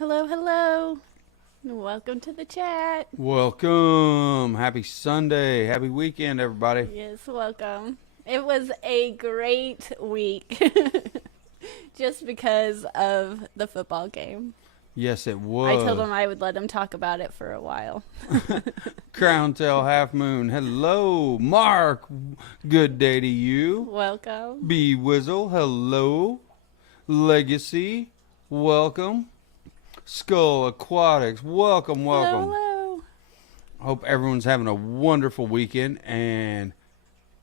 Hello, hello. Welcome to the chat. Welcome. Happy Sunday. Happy weekend, everybody. Yes, welcome. It was a great week just because of the football game. Yes, it was. I told him I would let him talk about it for a while. Crown Tail Half Moon. Hello. Mark. Good day to you. Welcome. B Wizzle. Hello. Legacy. Welcome. Skull Aquatics. Welcome. Hello. Hope everyone's having a wonderful weekend. And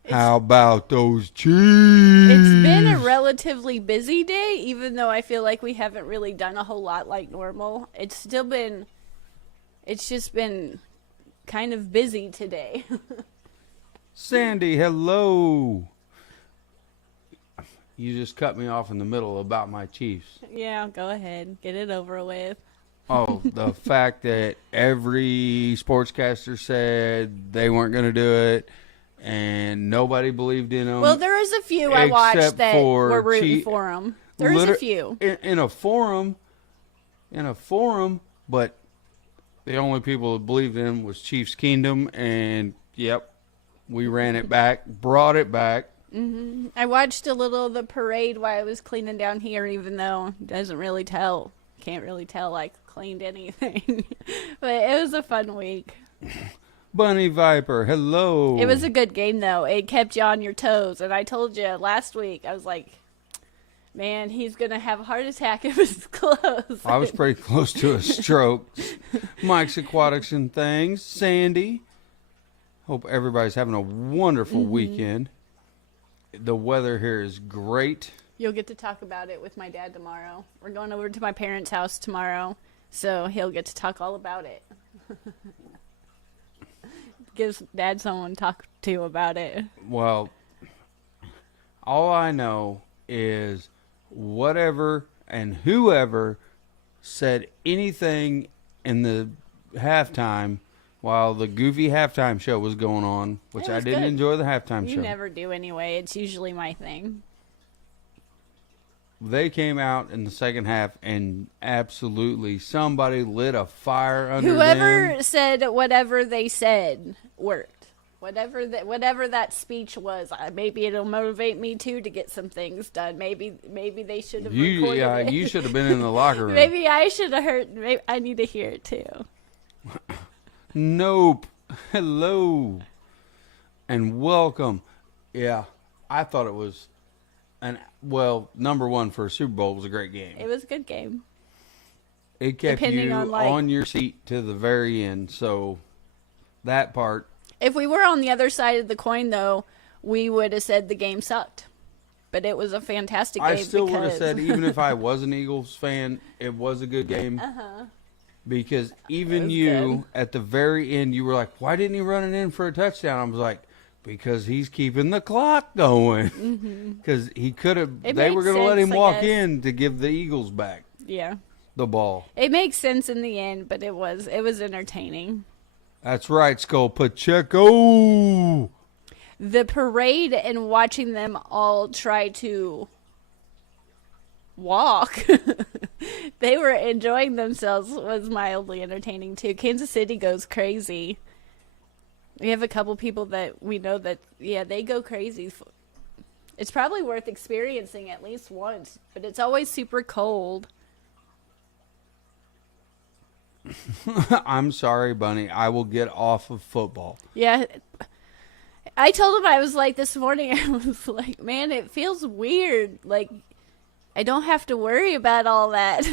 how about those Chiefs? It's been a relatively busy day, even though I feel like we haven't really done a whole lot like normal. It's just been kind of busy today. Sandy, hello. You just cut me off in the middle about my Chiefs. Yeah, go ahead. Get it over with. Oh, the fact that every sportscaster said they weren't going to do it and nobody believed in them. Well, there is a few I watched that were rooting for them. There is a few. In a forum, but the only people that believed in them was Chiefs Kingdom, and yep, we ran it back, brought it back. Mm-hmm. I watched a little of the parade while I was cleaning down here, even though it doesn't really tell. Can't really tell I cleaned anything. But it was a fun week. Bunny Viper, hello. It was a good game, though. It kept you on your toes. And I told you last week, I was like, man, he's going to have a heart attack if it's close. I was pretty close to a stroke. Mike's Aquatics and Things. Sandy. Hope everybody's having a wonderful weekend. The weather here is great. You'll get to talk about it with my dad tomorrow. We're going over to my parents' house tomorrow, so he'll get to talk all about it. Gives Dad someone to talk to about it. Well, all I know is whatever and whoever said anything in the halftime while the goofy halftime show was going on, which I didn't enjoy the halftime show. You never do anyway. It's usually my thing. They came out in the second half and absolutely somebody lit a fire under Whoever them. said whatever they said worked. Whatever that speech was, maybe it'll motivate me too to get some things done. Maybe they should have recorded it. You should have been in the locker room. Maybe I should have heard. Maybe I need to hear it too. Nope. Hello. And welcome. Yeah, I thought it was number one for a Super Bowl. Was a great game. It was a good game. It kept you on your seat to the very end. So that part. If we were on the other side of the coin, though, we would have said the game sucked. But it was a fantastic game. I still would have said, even if I was an Eagles fan, it was a good game. Because even you, at the very end, you were like, why didn't he run it in for a touchdown? I was like, because he's keeping the clock going. Because he could have, they were going to let him walk in to give the Eagles back the ball. It makes sense in the end, but it was entertaining. That's right, Skull Pacheco. The parade and watching them all try to walk, they were enjoying themselves, was mildly entertaining too. Kansas City goes crazy. We have a couple people that we know that, they go crazy. It's probably worth experiencing at least once, but it's always super cold. I'm sorry, Bunny. I will get off of football. Yeah. I told him, I was like, this morning, I was like, man, it feels weird. Like, I don't have to worry about all that.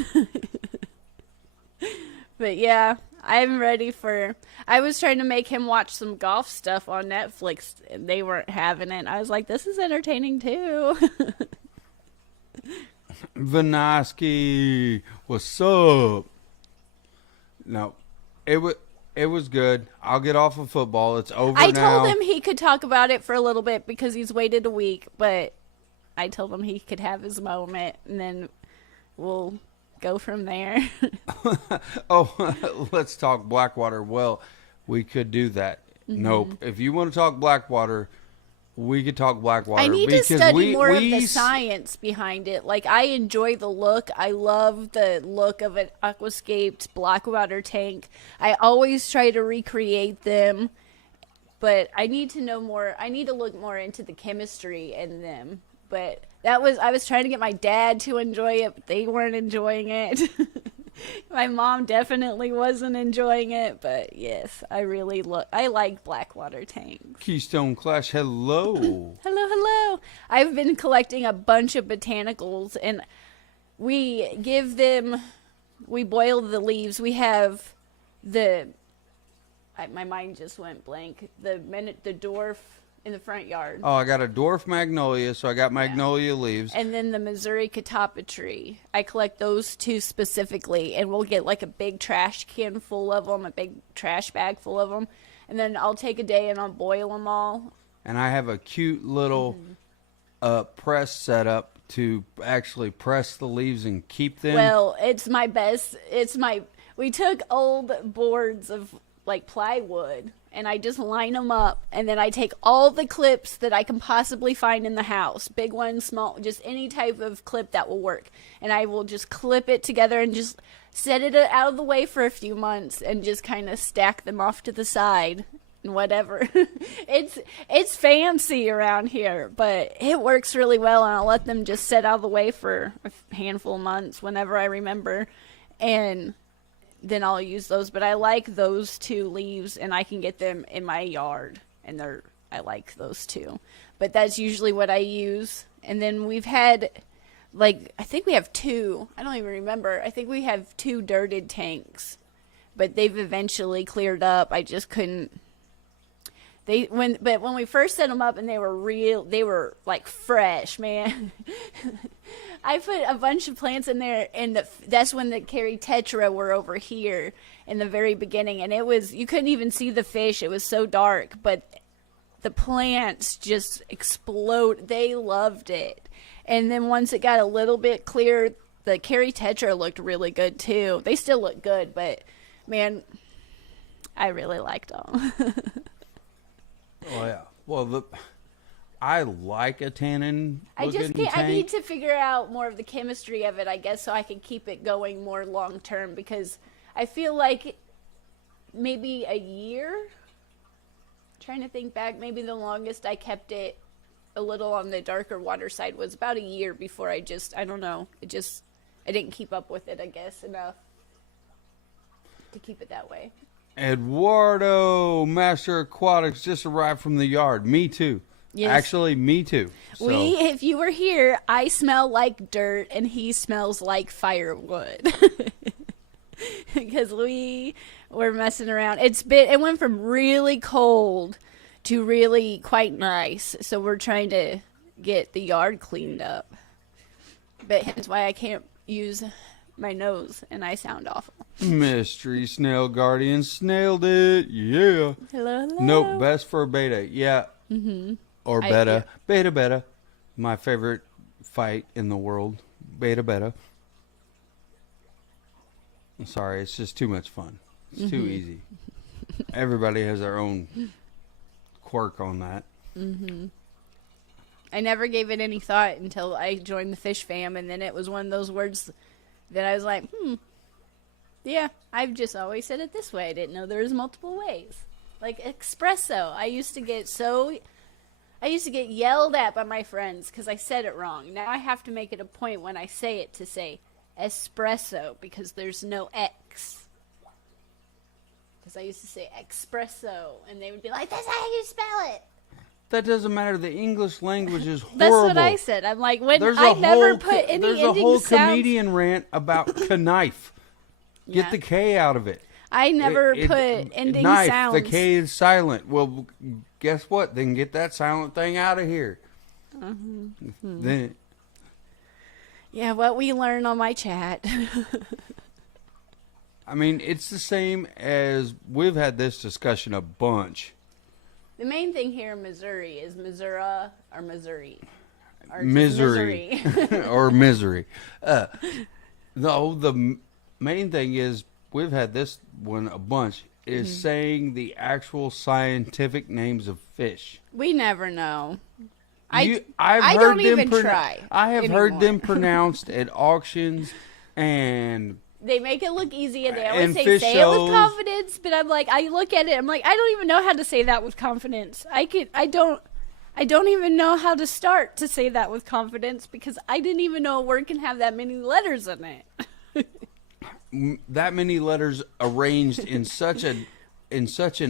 But yeah, I'm ready for... I was trying to make him watch some golf stuff on Netflix, and they weren't having it. I was like, this is entertaining too. Vanoski, what's up? No, it was good. I'll get off of football. It's over now. I told him he could talk about it for a little bit because he's waited a week, but I told him he could have his moment, and then we'll go from there. Oh, let's talk Blackwater. Well, we could do that. Nope. If you want to talk Blackwater, We could talk Blackwater. I need to because study more of the science behind it. Like, I enjoy the look. I love the look of an aquascaped Blackwater tank. I always try to recreate them, but I need to know more. I need to look more into the chemistry in them. But I was trying to get my dad to enjoy it, but they weren't enjoying it. My mom definitely wasn't enjoying it, but yes, I like Blackwater tanks. Keystone Clash, hello. Hello. I've been collecting a bunch of botanicals, and we boil the leaves. We have my mind just went blank. The dwarf in the front yard. Oh, I got a dwarf magnolia, so I got magnolia leaves. And then the Missouri catawba tree. I collect those two specifically, and we'll get like a big trash can full of them, a big trash bag full of them, and then I'll take a day and I'll boil them all. And I have a cute little press set up to actually press the leaves and keep them. Well, it's my best. We took old boards of like plywood, and I just line them up, and then I take all the clips that I can possibly find in the house, big ones, small, just any type of clip that will work, and I will just clip it together and just set it out of the way for a few months and just kind of stack them off to the side and whatever. It's fancy around here, but it works really well, and I'll let them just set out of the way for a handful of months whenever I remember, and then I'll use those. But I like those two leaves, and I can get them in my yard, and I like those two. But that's usually what I use. And then we've had, like, I think we have two. I don't even remember. I think we have two dirted tanks, but they've eventually cleared up. I just couldn't. But when we first set them up, and they were like fresh, man. I put a bunch of plants in there, and that's when the Kerri tetra were over here in the very beginning, and you couldn't even see the fish. It was so dark, but the plants just explode. They loved it. And then once it got a little bit clear, the Kerri tetra looked really good too. They still look good, but man, I really liked them. Oh yeah. Well, I like a tannin. I need to figure out more of the chemistry of it, I guess, so I can keep it going more long term, because I feel like maybe a year. Trying to think back, maybe the longest I kept it a little on the darker water side was about a year before I don't know. I didn't keep up with it, I guess, enough to keep it that way. Eduardo, Master Aquatics, just arrived from the yard. Me too. Yes. Actually, me too. So. If you were here, I smell like dirt, and he smells like firewood. Because we were messing around. It went from really cold to really quite nice. So we're trying to get the yard cleaned up. But that's why I can't use my nose, and I sound awful. Mystery Snail Guardian snailed it. Yeah. Hello. Nope, best for beta. Yeah. Mm-hmm. Or beta. Beta. My favorite fight in the world. Beta. I'm sorry, it's just too much fun. It's too easy. Everybody has their own quirk on that. Mm-hmm. I never gave it any thought until I joined the fish fam, and then it was one of those words that I was like, yeah, I've just always said it this way. I didn't know there was multiple ways. Like espresso. I used to get yelled at by my friends because I said it wrong. Now I have to make it a point when I say it to say espresso, because there's no X. Because I used to say espresso, and they would be like, that's how you spell it. That doesn't matter. The English language is horrible. That's what I said. I'm like, I never put any ending sounds. There's a whole comedian rant about knife. Get the K out of it. I never put ending knife, sounds. The K is silent. Well, guess what? Then get that silent thing out of here. Then. Yeah, what we learn on my chat. I mean, it's the same as we've had this discussion a bunch. The main thing here in Missouri is Missouri or Missouri. Or misery. Or misery. No, the main thing is we've had this one a bunch. is saying the actual scientific names of fish. We never know. I've I heard don't them even try. I have anymore. heard them pronounced at auctions and They make it look easy, and they always say fish it shows. with confidence. But I'm like, I look at it, I'm like, I don't even know how to say that with confidence. I don't even know how to start to say that with confidence because I didn't even know a word can have that many letters in it. that many letters arranged in such a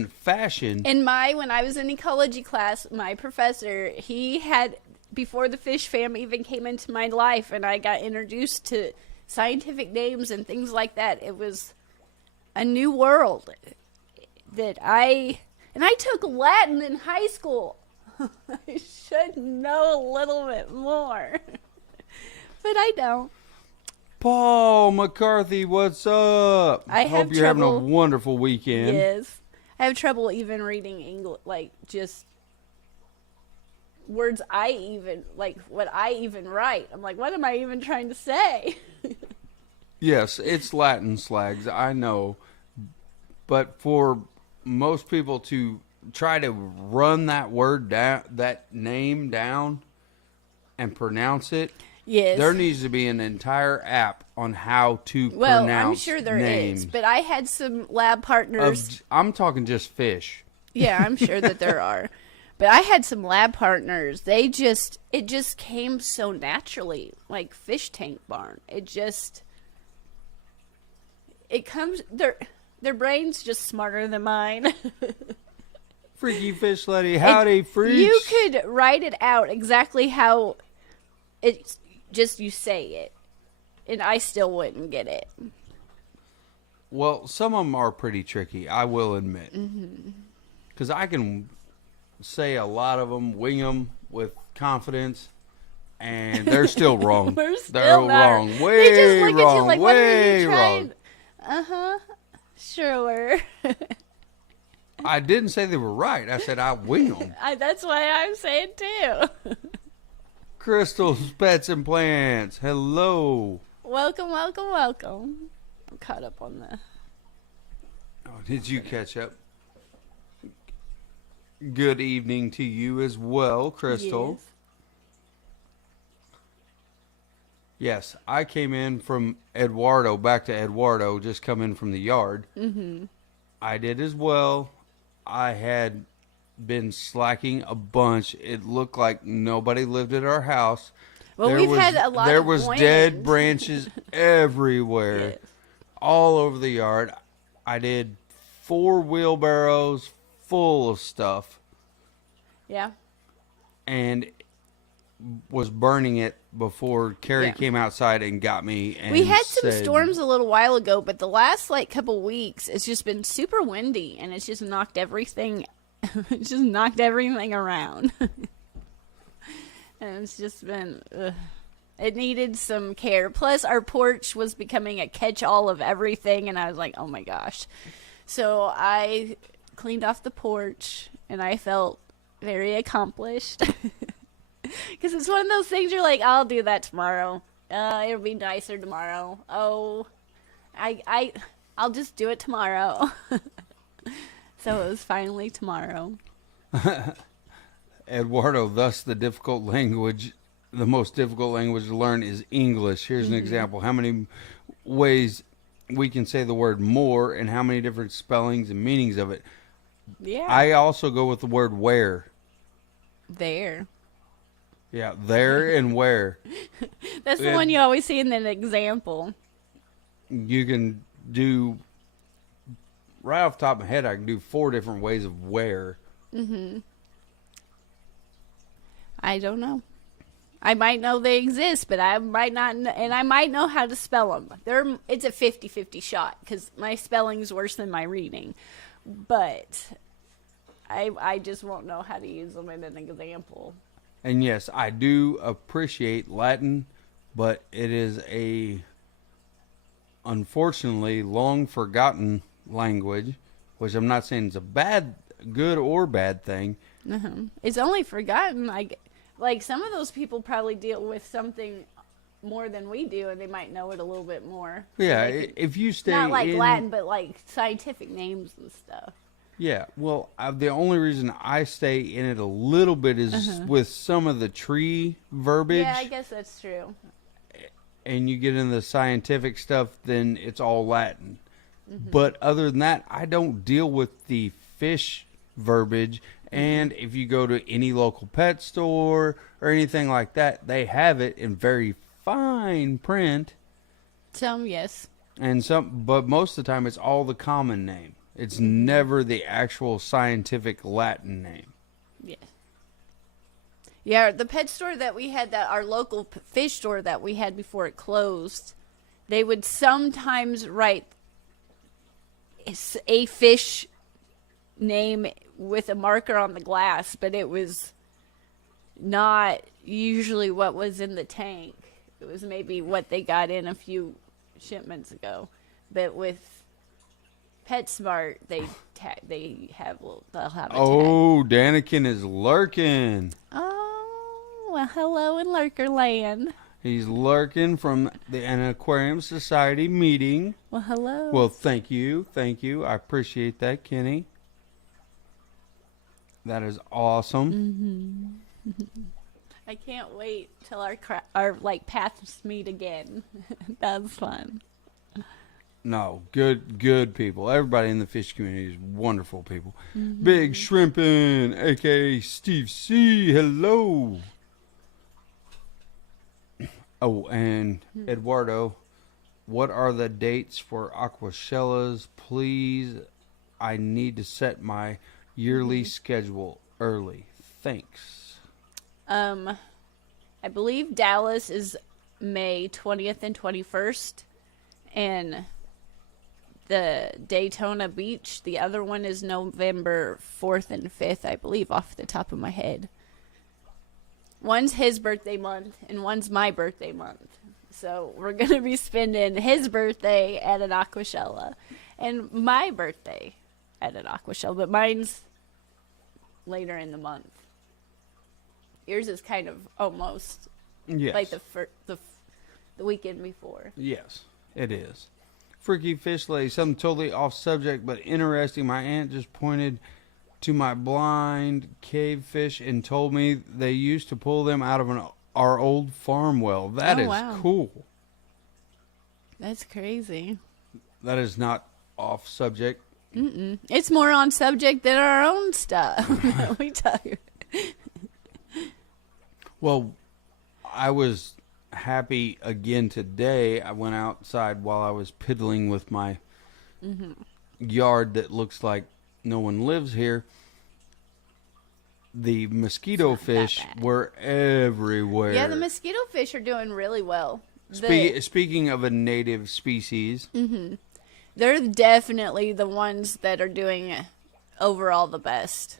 fashion. When I was in ecology class, my professor, he had, before the fish fam even came into my life, and I got introduced to scientific names and things like that. It was a new world that I took Latin in high school. I should know a little bit more, but I don't. Paul McCarthy, what's up? I hope you're having a wonderful weekend. Yes, I have trouble even reading English, like just words what I even write. I'm like, what am I even trying to say? Yes, it's Latin slags, I know. But for most people to try to run that word down, that name down, and pronounce it, Yes. there needs to be an entire app on how to Well, pronounce I'm sure there names. is, but I had some lab partners. I'm talking just fish. Yeah, I'm sure that there are. But I had some lab partners. It just came so naturally, like fish tank barn. It comes, their brain's just smarter than mine. Freaky fish lady, howdy freaks. You could write it out exactly how it's just you say it, and I still wouldn't get it. Well, some of them are pretty tricky, I will admit. Mm-hmm. Because I can say a lot of them, wing them with confidence, and they're still wrong. They're wrong. Way they just look wrong. at you like, way what are you wrong. trying? Uh-huh. Sure. I didn't say they were right. I said I wing them. That's why I'm saying too. Crystals, pets, and plants. Hello. Welcome, welcome, welcome. I'm caught up on the... Oh, did you catch up? Good evening to you as well, Crystal. Yes, I came in from Eduardo, back to Eduardo, just come in from the yard. Mm-hmm. I did as well. I had been slacking a bunch. It looked like nobody lived at our house. Well, we've had a lot There of was wind. dead branches everywhere, Yes. all over the yard. I did 4 wheelbarrows full of stuff. Yeah. And was burning it before Kerri Yeah. came outside and got me. And We had some said, storms a little while ago, but the last couple weeks, it's just been super windy, and it's just knocked everything, it's just knocked everything around. And it's just been, it needed some care. Plus, our porch was becoming a catch-all of everything, and I was like, oh my gosh. So I cleaned off the porch, and I felt very accomplished. Because it's one of those things you're like, I'll do that tomorrow. It'll be nicer tomorrow. Oh, I'll just do it tomorrow. So it was finally tomorrow. Eduardo, thus the most difficult language to learn is English. Here's an example. How many ways we can say the word more and how many different spellings and meanings of it. Yeah. I also go with the word where. There. Yeah, there and where. That's the one you always see in an example. You can do, right off the top of my head, I can do 4 different ways of where. Mm-hmm. I don't know. I might know they exist, but I might not, and I might know how to spell them. It's a 50-50 shot, because my spelling's worse than my reading. But I just won't know how to use them in an example. And yes, I do appreciate Latin, but it is a, unfortunately, long forgotten language, which I'm not saying is a good or bad thing. It's only forgotten. Like some of those people probably deal with something more than we do, and they might know it a little bit more. Yeah, They could- if you stay not like in Latin, but like scientific names and stuff. Yeah, well, the only reason I stay in it a little bit is with some of the tree verbiage. Yeah, I guess that's true. And you get into the scientific stuff, then it's all Latin. But other than that, I don't deal with the fish verbiage. And if you go to any local pet store or anything like that, they have it in very fine print. Some, yes. But most of the time, it's all the common name. It's never the actual scientific Latin name. Yes. Yeah, the pet store that we had, that our local fish store that we had before it closed, they would sometimes write a fish name with a marker on the glass, but it was not usually what was in the tank. It was maybe what they got in a few shipments ago. But with PetSmart, they'll have a tag. Oh, Danikin is lurking. Oh, well, hello in Lurkerland. He's lurking from an Aquarium Society meeting. Well, hello. Well, thank you. I appreciate that, Kenny. That is awesome. I can't wait till our like paths meet again. That's fun. No, good people. Everybody in the fish community is wonderful people. Big Shrimpin', a.k.a. Steve C. Hello. Oh, and Eduardo, what are the dates for Aquashellas? Please, I need to set my yearly schedule early. Thanks. I believe Dallas is May 20th and 21st, and the Daytona Beach, the other one is November 4th and 5th, I believe, off the top of my head. One's his birthday month, and one's my birthday month. So we're going to be spending his birthday at an Aquashella, and my birthday at an Aquashella, but mine's later in the month. Yours is kind of almost like the weekend before. Yes, it is. Freaky Fish Lady, something totally off subject, but interesting. My aunt just pointed to my blind cave fish and told me they used to pull them out of our old farm well. That is cool. That's crazy. That is not off subject. It's more on subject than our own stuff. We tell you. Well, I was happy again today. I went outside while I was piddling with my yard that looks like no one lives here. The mosquito fish were everywhere. Yeah, the mosquito fish are doing really well. Speaking of a native species, they're definitely the ones that are doing overall the best.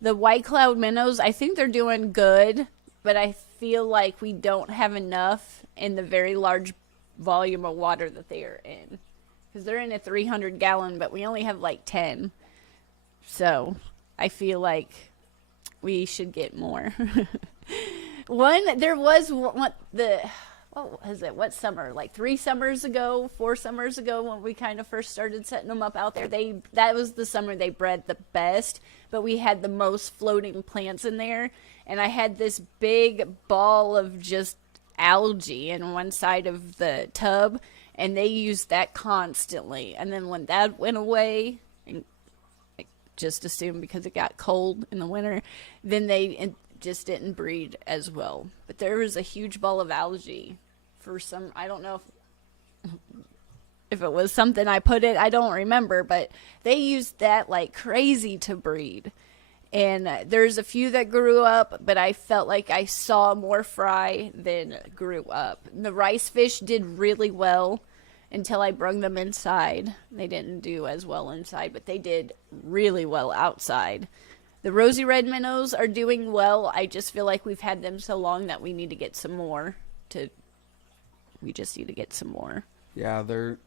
The white cloud minnows, I think they're doing good, but I feel like we don't have enough in the very large volume of water that they are in. Because they're in a 300-gallon, but we only have like 10. So I feel like we should get more. There was one, what was it? What summer? Like 4 summers ago, when we kind of first started setting them up out there. That was the summer they bred the best, but we had the most floating plants in there. And I had this big ball of just algae in one side of the tub, and they used that constantly. And then when that went away, and I just assumed because it got cold in the winter, then they just didn't breed as well. But there was a huge ball of algae for some, I don't know if it was something I don't remember, but they used that like crazy to breed. And there's a few that grew up, but I felt like I saw more fry than grew up. The rice fish did really well until I brung them inside. They didn't do as well inside, but they did really well outside. The rosy red minnows are doing well. I just feel like we've had them so long that we need to get some more. We just need to get some more. Yeah, they're.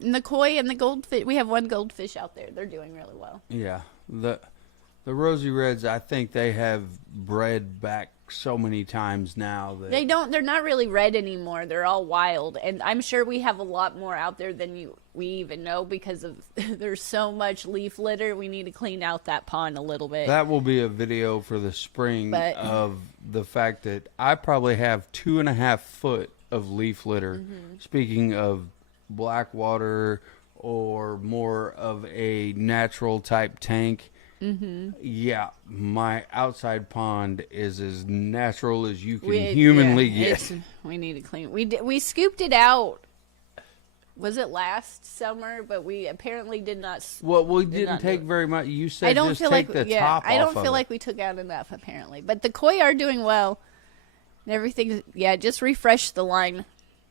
And the koi and the goldfish, we have one goldfish out there. They're doing really well. Yeah, The Rosy Reds, I think they have bred back so many times now that They're not really red anymore. They're all wild. And I'm sure we have a lot more out there than we even know because of there's so much leaf litter. We need to clean out that pond a little bit. that will be a video for the spring of the fact that I probably have 2.5 foot of leaf litter. Speaking of black water or more of a natural type tank. Yeah, my outside pond is as natural as you can humanly get. We need to clean. We scooped it out. Was it last summer? But we apparently did not. Well, we didn't take very much. You said just take the top off. I don't feel like we took out enough apparently. But the koi are doing well. And everything. Yeah, just refresh the line.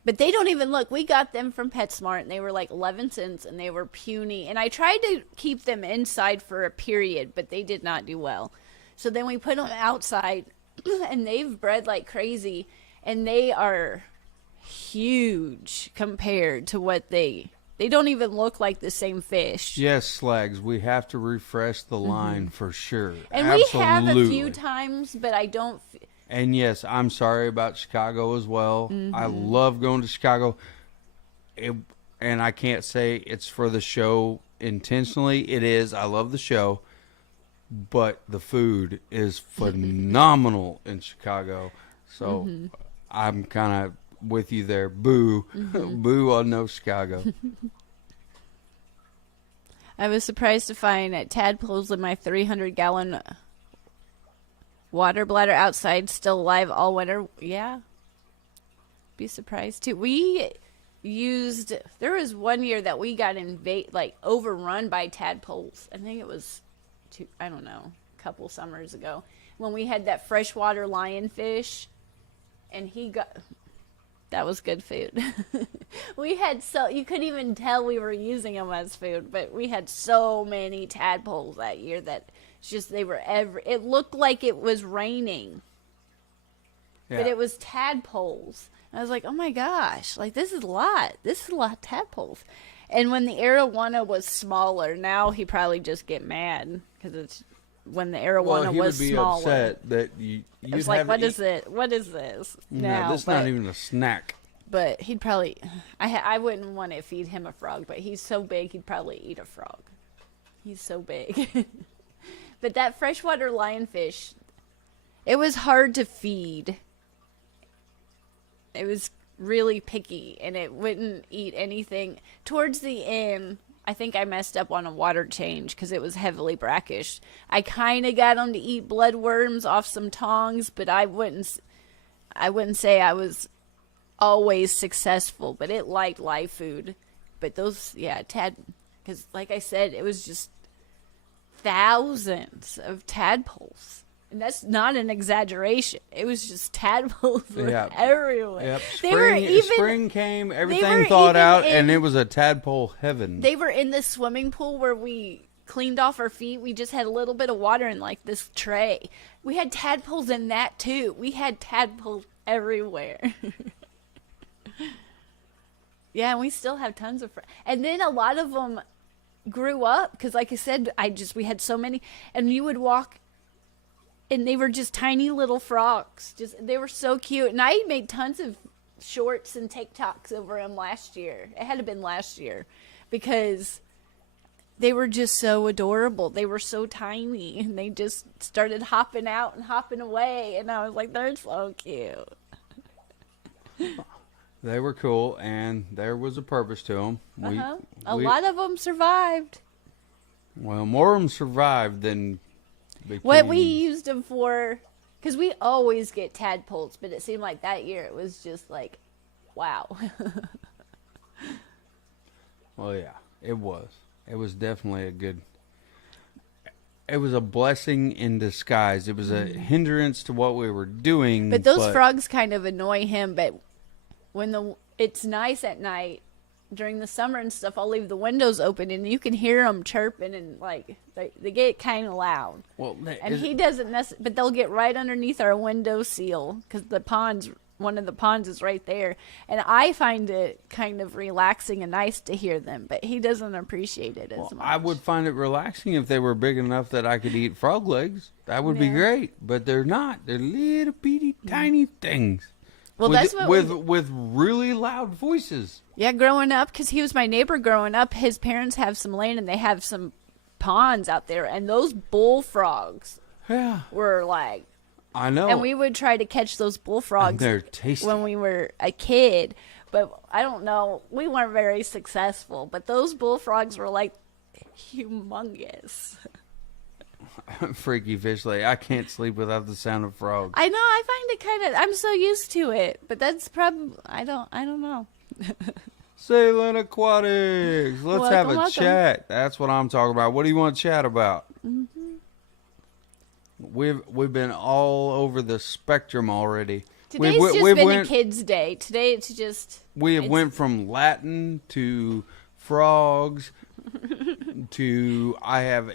But they don't even look. We got them from PetSmart, and they were like 11 cents, and they were puny. And I tried to keep them inside for a period, but they did not do well. So then we put them outside, and they've bred like crazy, and they are huge compared to what they don't even look like the same fish. Yes, Slags, we have to refresh the line for sure. And absolutely. We have a few times, but I don't... And yes, I'm sorry about Chicago as well. I love going to Chicago. And I can't say it's for the show intentionally. It is. I love the show. But the food is phenomenal in Chicago. So I'm kind of with you there. Boo. Boo on no Chicago. I was surprised to find tadpoles in my 300-gallon water bladder outside, still alive all winter. Yeah. Be surprised too. There was one year that we got overrun by tadpoles. I think it was a couple summers ago when we had that freshwater lionfish, and that was good food. You couldn't even tell we were using them as food, but we had so many tadpoles that year that it looked like it was raining. Yeah. But it was tadpoles. I was like, oh my gosh, like this is a lot. This is a lot of tadpoles. And when the arowana was smaller, now he probably just get mad because it's when the arowana was smaller. He would be upset that you. It's like, what is it? What is this? No, this is not even a snack. But he'd probably, I wouldn't want to feed him a frog, but he's so big he'd probably eat a frog. He's so big. But that freshwater lionfish, it was hard to feed. It was really picky, and it wouldn't eat anything. Towards the end, I think I messed up on a water change because it was heavily brackish. I kind of got him to eat bloodworms off some tongs, but I wouldn't say I was always successful, but it liked live food. But those, because like I said, it was just thousands of tadpoles. And that's not an exaggeration. It was just tadpoles everywhere. Yep. Spring came, everything thawed out, and it was a tadpole heaven. They were in the swimming pool where we cleaned off our feet. We just had a little bit of water in like this tray. We had tadpoles in that too. We had tadpoles everywhere. Yeah, and we still have tons of and then a lot of them grew up because, like I said, we had so many, and you would walk, and they were just tiny little frogs. They were so cute, and I made tons of shorts and TikToks over them last year. It had to have been last year because they were just so adorable. They were so tiny, and they just started hopping out and hopping away, and I was like, they're so cute. They were cool, and there was a purpose to them. A lot of them survived. Well, more of them survived than what we used them for, because we always get tadpoles, but it seemed like that year it was just like, wow. Well, yeah, it was. It was definitely it was a blessing in disguise. It was a hindrance to what we were doing. But those frogs kind of annoy him, but when it's nice at night during the summer and stuff, I'll leave the windows open and you can hear them chirping, and like they get kind of loud. Well, and he doesn't but they'll get right underneath our window seal because the pond's one of the ponds is right there. And I find it kind of relaxing and nice to hear them, but he doesn't appreciate it as much. I would find it relaxing if they were big enough that I could eat frog legs. That would be great, but they're not. They're little bitty tiny things. Well, that's what with really loud voices. Yeah, growing up, because he was my neighbor growing up, his parents have some land and they have some ponds out there, and those bullfrogs were like, I know. And we would try to catch those bullfrogs and they're tasty. when we were a kid, but I don't know, we weren't very successful, but those bullfrogs were like humongous. Freaky fish lady. I can't sleep without the sound of frogs. I know, I find it kind of, I'm so used to it, but that's probably, I don't know. Salem Aquatics. Let's have a Welcome. chat. That's what I'm talking about. What do you want to chat about? Mm-hmm. We've been all over the spectrum already. Today's just been a kid's day. Today it's just... We went from Latin to frogs to I have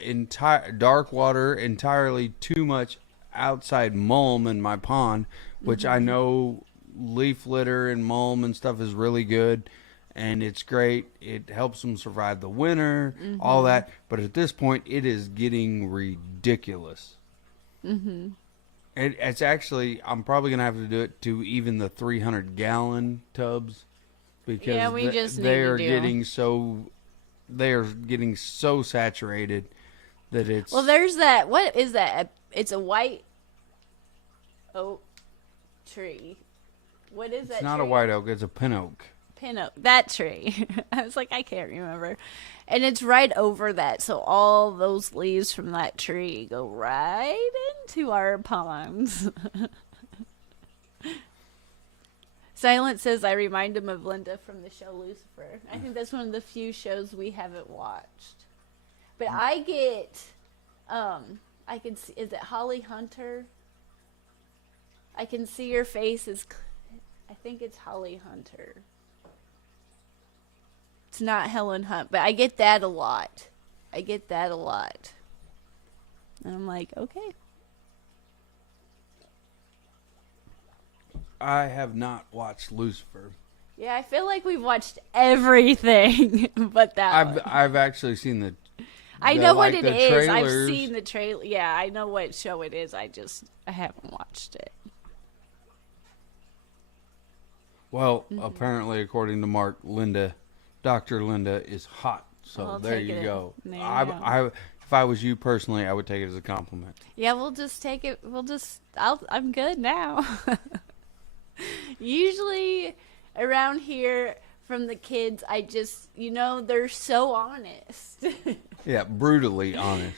dark water, entirely too much outside mulm in my pond, which I know leaf litter and mulm and stuff is really good. And it's great. It helps them survive the winter, all that. But at this point, it is getting ridiculous. Mm-hmm. It's actually, I'm probably going to have to do it to even the 300-gallon tubs. Because they are getting so saturated that it's... Well, there's that. What is that? It's a white oak tree. What is that? It's not tree? a white oak. It's a pin oak. Pin oak. That tree. I was like, I can't remember. And it's right over that. So all those leaves from that tree go right into our ponds. Silent says, I remind him of Linda from the show Lucifer. I think that's one of the few shows we haven't watched. But I get, I can see, is it Holly Hunter? I can see your face is, I think it's Holly Hunter. It's not Helen Hunt, but I get that a lot. And I'm like, okay. I have not watched Lucifer. Yeah, I feel like we've watched everything but that one. I've actually seen the I know what it is. trailers. I've seen the trailer. Yeah, I know what show it is. I haven't watched it. Well, apparently, according to Mark, Dr. Linda is hot. So I'll there take you it. go. There you go. If I was you personally, I would take it as a compliment. Yeah, we'll just take it. I'm good now. Usually around here from the kids, they're so honest. Yeah, brutally honest.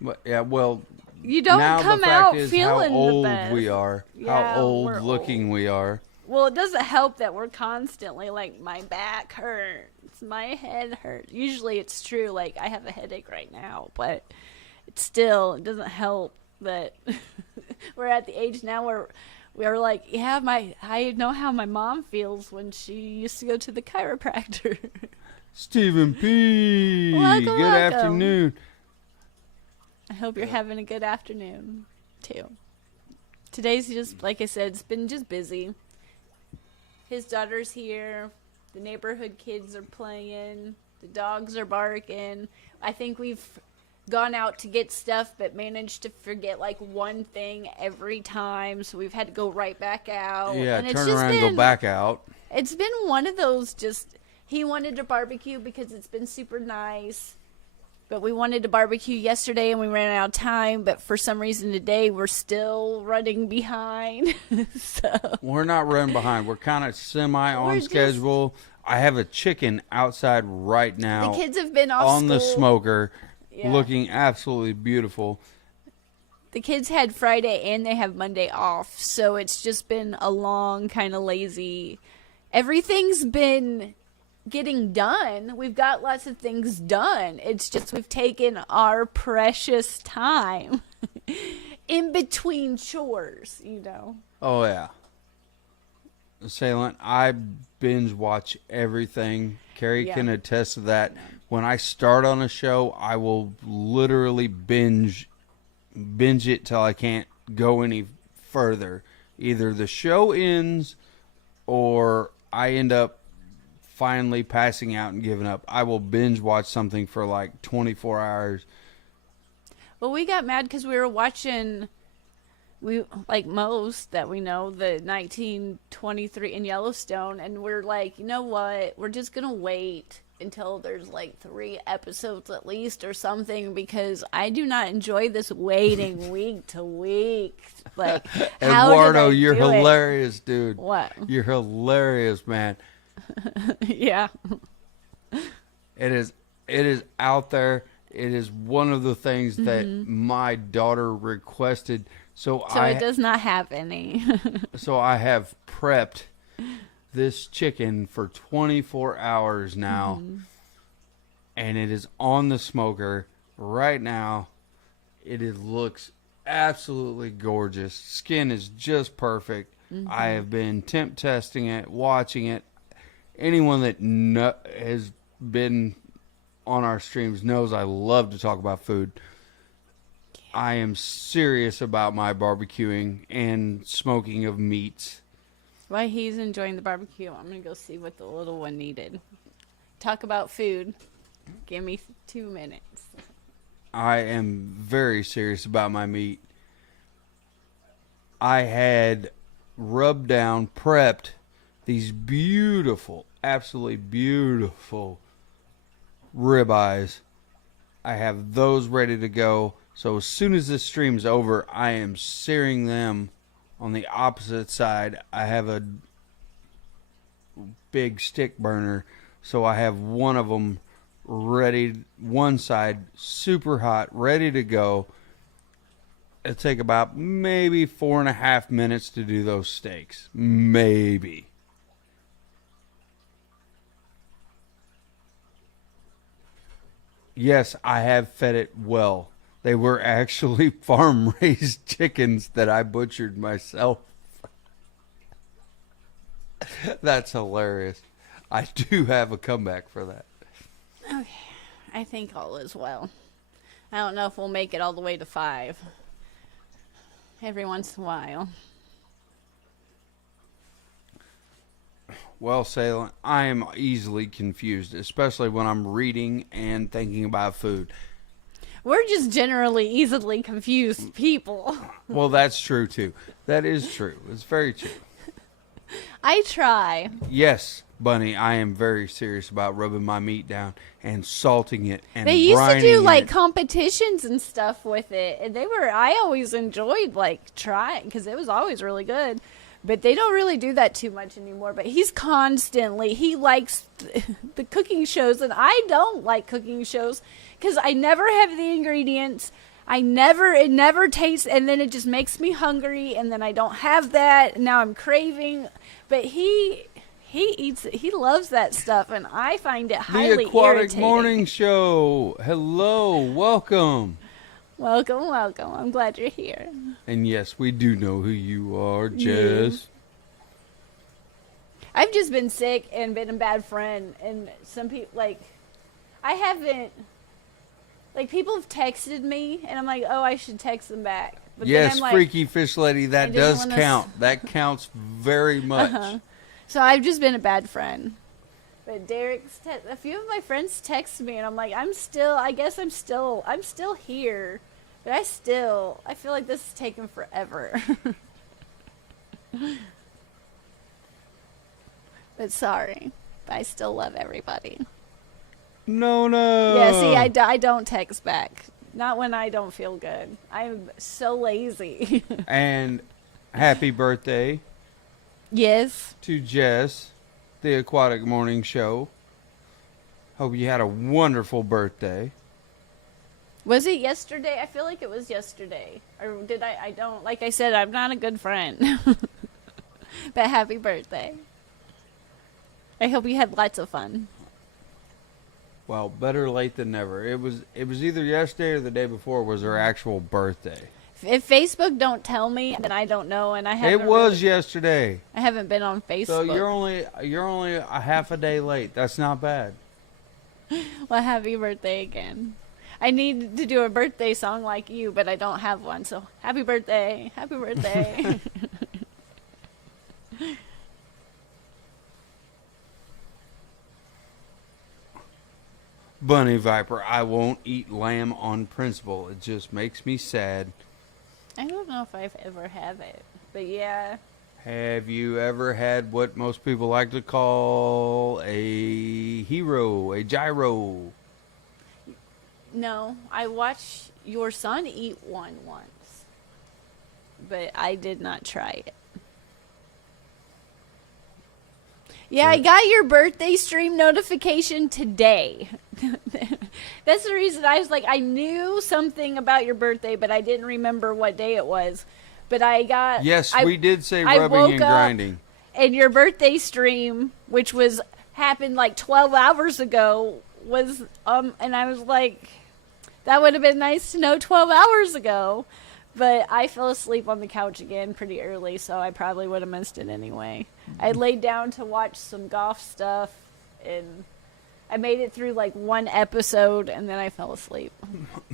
But, yeah, well, you don't now come the fact out is feeling how old the best. we are, Yeah, how old we're looking old. we are. Well, it doesn't help that we're constantly like, my back hurts, my head hurts. Usually it's true, like I have a headache right now, but it doesn't help that we're at the age now where we're like, yeah, I know how my mom feels when she used to go to the chiropractor. Stephen P. Welcome, Good welcome. afternoon. I hope you're having a good afternoon, too. Today's just, like I said, it's been just busy. His daughter's here. The neighborhood kids are playing. The dogs are barking. I think we've gone out to get stuff but managed to forget like one thing every time. So we've had to go right back out. Yeah, and turn around and go back out. It's been one of those he wanted to barbecue because it's been super nice. But we wanted to barbecue yesterday and we ran out of time. But for some reason today we're still running behind. So We're not running behind. We're kind of semi on schedule. I have a chicken outside right now. The kids have been off on school. the smoker, Yeah. looking absolutely beautiful. The kids had Friday and they have Monday off. So it's just been a long, kind of lazy. Everything's been getting done. We've got lots of things done. It's just we've taken our precious time in between chores, Oh, yeah. Salem, I binge watch everything. Kerri can attest to that. When I start on a show, I will literally binge it till I can't go any further Either the show ends or I end up finally passing out and giving up. I will binge watch something for like 24 hours. Well, we got mad because we were watching, like most that we know, the 1923 in Yellowstone, and we're like, you know what? We're just going to wait until there's like 3 episodes at least or something, because I do not enjoy this waiting week to week. Like, how Eduardo, did I you're do it? hilarious, dude. What? You're hilarious, man. Yeah. It is out there. It is one of the things that my daughter requested. So it does not have any. So I have prepped this chicken for 24 hours now. And it is on the smoker right now. Looks absolutely gorgeous. Skin is just perfect. I have been temp testing it, watching it. Anyone that has been on our streams knows I love to talk about food. I am serious about my barbecuing and smoking of meats. While he's enjoying the barbecue, I'm going to go see what the little one needed. Talk about food. Give me 2 minutes. I am very serious about my meat. I had rubbed down, prepped these beautiful, absolutely beautiful ribeyes. I have those ready to go. So as soon as this stream's over, I am searing them on the opposite side. I have a big stick burner, so I have one of them ready, one side super hot, ready to go. It'll take about maybe 4.5 minutes to do those steaks. Maybe. Yes, I have fed it well. They were actually farm-raised chickens that I butchered myself. That's hilarious. I do have a comeback for that. Okay. I think all is well. I don't know if we'll make it all the way to 5. Every once in a while. Well, Salem, I am easily confused, especially when I'm reading and thinking about food. We're just generally easily confused people. Well, that's true, too. That is true. It's very true. I try. Yes, Bunny, I am very serious about rubbing my meat down and salting it and They used to do like it. competitions and stuff with it, and I always enjoyed like trying because it was always really good. But they don't really do that too much anymore. But he likes the cooking shows, and I don't like cooking shows because I never have the ingredients. It never tastes, and then it just makes me hungry, and then I don't have that, and now I'm craving. But he loves that stuff, and I find it highly The Aquatic irritating. Morning Show. Hello, welcome. Welcome. I'm glad you're here. And yes, we do know who you are, Jess. I've just been sick and been a bad friend, and some people I haven't. Like, people have texted me, and I'm like, oh, I should text them back. But Yes, then I'm like, Freaky Fish Lady, that does wanna count. That counts very much. So I've just been a bad friend. But a few of my friends text me, and I'm like, I'm still here. But I feel like this is taking forever. But sorry. But I still love everybody. No. Yeah, see, I don't text back. Not when I don't feel good. I'm so lazy. And happy birthday Yes. to Jess, the Aquatic Morning Show. Hope you had a wonderful birthday. Was it yesterday? I feel like it was yesterday. Or did I don't, like I said, I'm not a good friend. But happy birthday. I hope you had lots of fun. Well, better late than never. It was either yesterday or the day before was her actual birthday. If Facebook don't tell me, then I don't know, and I haven't. It was yesterday. I haven't been on Facebook. So you're only a half a day late. That's not bad. Well, happy birthday again. I need to do a birthday song like you, but I don't have one. So happy birthday. Happy birthday. Bunny Viper, I won't eat lamb on principle. It just makes me sad. I don't know if I've ever had it, but yeah. Have you ever had what most people like to call a hero, a gyro? No, I watched your son eat one once, but I did not try it. Yeah, I got your birthday stream notification today. That's the reason I was like, I knew something about your birthday, but I didn't remember what day it was. But I got... Yes, we did say I rubbing woke and up grinding. And your birthday stream, which happened like 12 hours ago, was... and I was like, that would have been nice to know 12 hours ago. But I fell asleep on the couch again pretty early, so I probably would have missed it anyway. I laid down to watch some golf stuff, and I made it through like one episode, and then I fell asleep.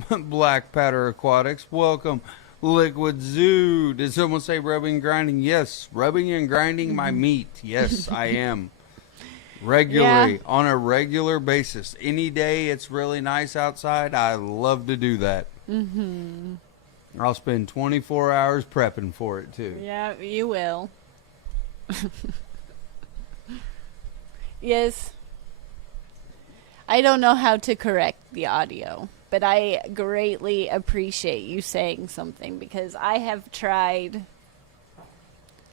Black Powder Aquatics, welcome. Liquid Zoo, did someone say rubbing and grinding? Yes, rubbing and grinding my meat. Yes, I am. Regularly, on a regular basis. Any day it's really nice outside, I love to do that. Mm-hmm. I'll spend 24 hours prepping for it, too. Yeah, you will. Yes. I don't know how to correct the audio, but I greatly appreciate you saying something because I have tried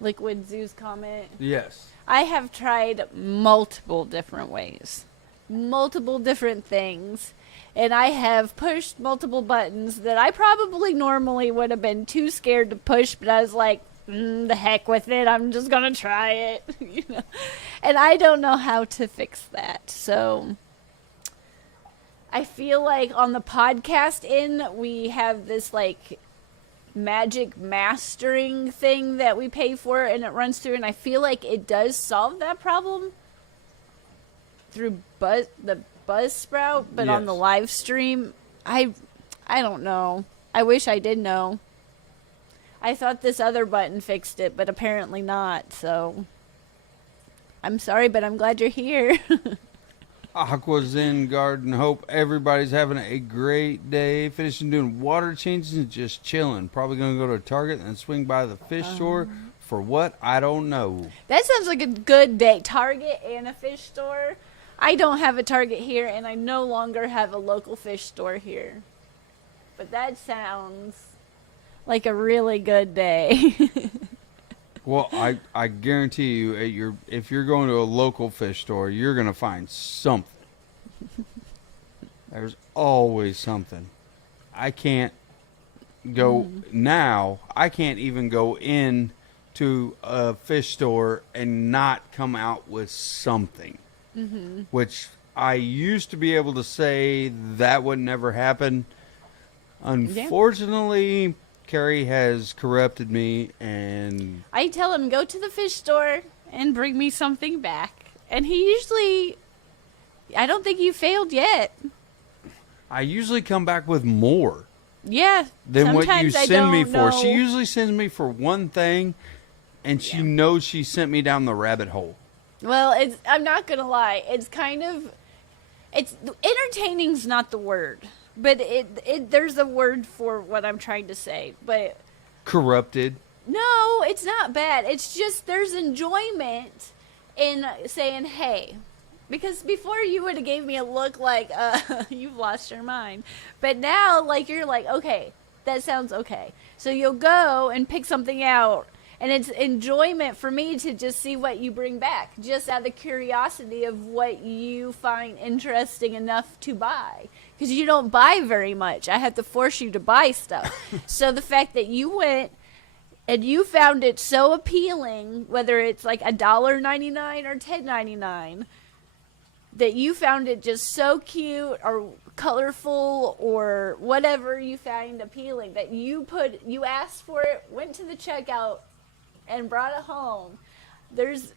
Liquid Zoo's comment. Yes. I have tried multiple different ways, multiple different things. And I have pushed multiple buttons that I probably normally would have been too scared to push, but I was like, the heck with it. I'm just going to try it. You know? And I don't know how to fix that. So I feel like on the podcast we have this like magic mastering thing that we pay for and it runs through. And I feel like it does solve that problem through the Buzzsprout, but yes. On the live stream, I don't know. I wish I did know. I thought this other button fixed it, but apparently not, so I'm sorry, but I'm glad you're here. Aqua Zen Garden, hope everybody's having a great day. Finishing doing water changes and just chilling. Probably going to go to Target and swing by the fish store for what? I don't know. That sounds like a good day. Target and a fish store. I don't have a Target here, and I no longer have a local fish store here. But that sounds like a really good day. Well, I guarantee you, if you're going to a local fish store, you're going to find something. There's always something. I can't go now. I can't even go in to a fish store and not come out with something. Mm-hmm. Which I used to be able to say that would never happen. Unfortunately, Kerri has corrupted me, and I tell him, go to the fish store and bring me something back. And he usually, I don't think you failed yet. I usually come back with more. Yeah. Than what you send me for. Know. She usually sends me for one thing, and she knows she sent me down the rabbit hole. Well, I'm not going to lie. It's kind of, entertaining's not the word. But there's a word for what I'm trying to say. But corrupted. No, it's not bad. It's just there's enjoyment in saying, hey. Because before you would have gave me a look like, you've lost your mind. But now, like, you're like, okay, that sounds okay. So you'll go and pick something out. And it's enjoyment for me to just see what you bring back. Just out of curiosity of what you find interesting enough to buy. Because you don't buy very much. I have to force you to buy stuff. So the fact that you went and you found it so appealing, whether it's like $1.99 or $10.99, that you found it just so cute or colorful or whatever you find appealing, that you asked for it, went to the checkout, and brought it home. There's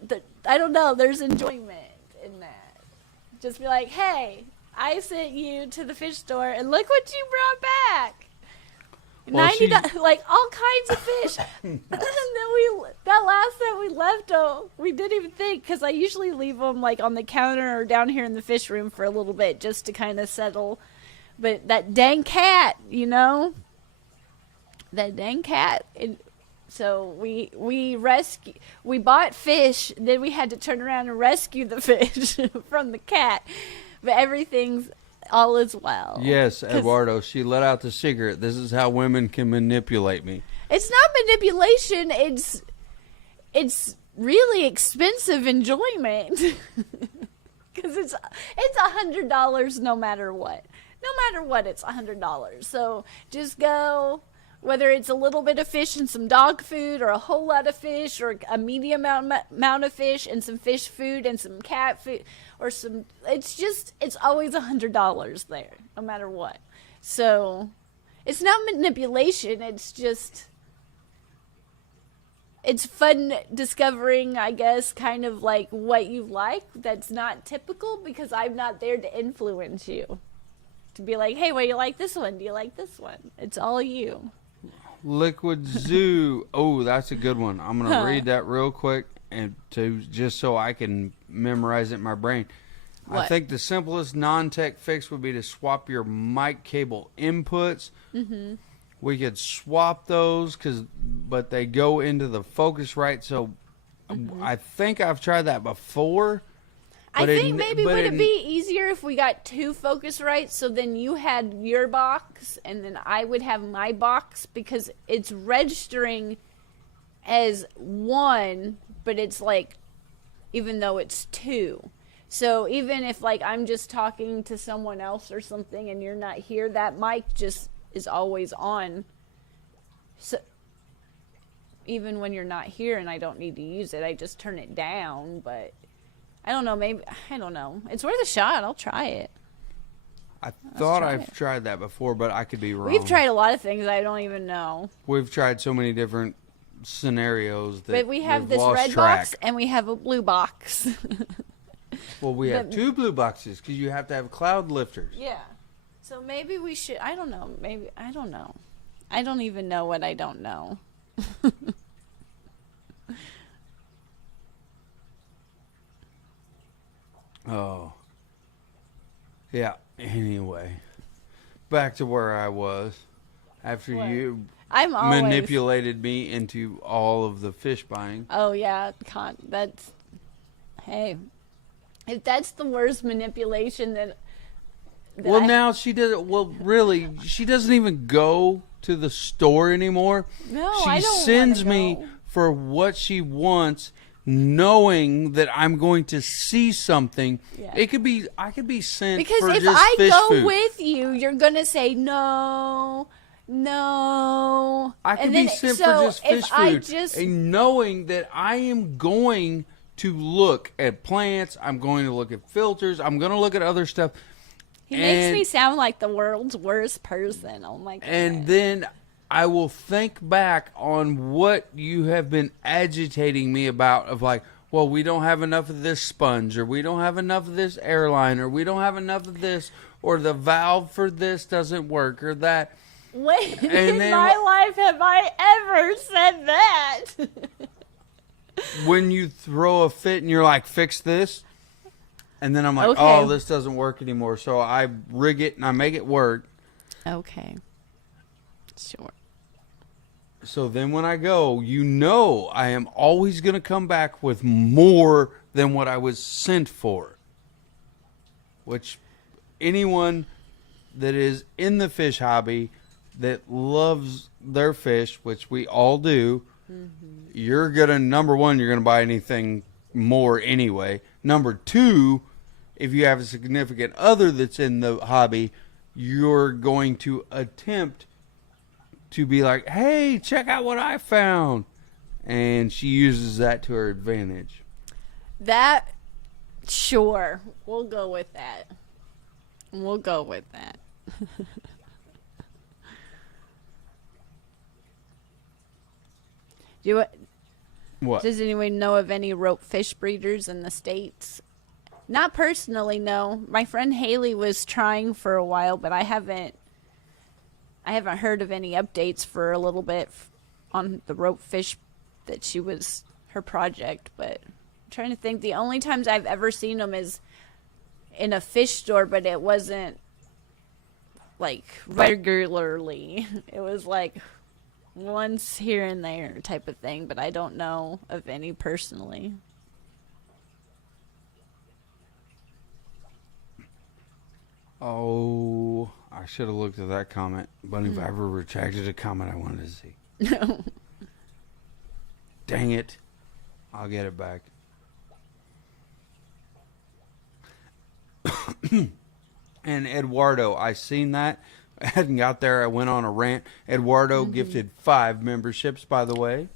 enjoyment in that. Just be like, hey, I sent you to the fish store, and look what you brought back. Well, $90, like all kinds of fish. And then that last that we left, we didn't even think, because I usually leave them like on the counter or down here in the fish room for a little bit just to kind of settle. But that dang cat, that dang cat. So we bought fish, then we had to turn around and rescue the fish from the cat. But everything's all is well. Yes, Eduardo, she let out the secret. This is how women can manipulate me. It's not manipulation. It's really expensive enjoyment. Because it's $100 no matter what. No matter what, it's $100. So just go, whether it's a little bit of fish and some dog food, or a whole lot of fish, or a medium amount of fish and some fish food and some cat food, or some. It's always $100 there, no matter what. So it's not manipulation. It's just. It's fun discovering, I guess, kind of like what you like that's not typical, because I'm not there to influence you. To be like, hey, well, you like this one? Do you like this one? It's all you. Liquid Zoo. Oh, that's a good one. I'm going to read that real quick and just so I can memorize it in my brain. What? I think the simplest non-tech fix would be to swap your mic cable inputs. Mm-hmm. We could swap those, but they go into the Focusrite. So I think I've tried that before. I think maybe would it be easier if we got two Focusrites, so then you had your box and then I would have my box, because it's registering as one, but it's like, even though it's two. So even if like I'm just talking to someone else or something and you're not here, that mic just is always on. So even when you're not here and I don't need to use it, I just turn it down, but I don't know, maybe, I don't know. It's worth a shot. I'll try it. I thought I've tried that before, but I could be wrong. We've tried a lot of things I don't even know. We've tried so many different scenarios that but we have this red track. box and we have a blue box. Well, we have two blue boxes because you have to have cloud lifters. Yeah. So maybe we should, I don't know. Maybe, I don't know. I don't even know what I don't know. Oh. Yeah, anyway. Back to where I was. After you manipulated me into all of the fish buying. Oh, yeah. Hey. If that's the worst manipulation that well, now she does it. Well, really, she doesn't even go to the store anymore. No, I don't. She sends me for what she wants, knowing that I'm going to see something. Yeah. I could be sent because for if just I fish go food. with you, you're gonna say no. I could be sent for just fish food, and knowing that I am going to look at plants, I'm going to look at filters, I'm going to look at other stuff. He makes me sound like the world's worst person. Oh my God. And then I will think back on what you have been agitating me about, of like, well, we don't have enough of this sponge, or we don't have enough of this airline, or we don't have enough of this, or the valve for this doesn't work, or that. When in my life have I ever said that? When you throw a fit and you're like, fix this. And then I'm like, okay. Oh, this doesn't work anymore. So I rig it and I make it work. Okay. Sure. So then when I go, I am always going to come back with more than what I was sent for. Which anyone that is in the fish hobby that loves their fish, which we all do, you're going to, number one, you're going to buy anything more anyway. Number two, if you have a significant other that's in the hobby, you're going to attempt to be like, hey, check out what I found. And she uses that to her advantage. Sure. We'll go with that. What? Does anyone know of any rope fish breeders in the States? Not personally, no. My friend Haley was trying for a while, but I haven't I haven't heard of any updates for a little bit on the rope fish that her project, but I'm trying to think. The only times I've ever seen them is in a fish store, but it wasn't like regularly. It was like once here and there type of thing, but I don't know of any personally. Oh, I should have looked at that comment. But if I ever retracted a comment I wanted to see. No. Dang it. I'll get it back. And Eduardo, I seen that. I hadn't got there. I went on a rant. Eduardo gifted 5 memberships, by the way.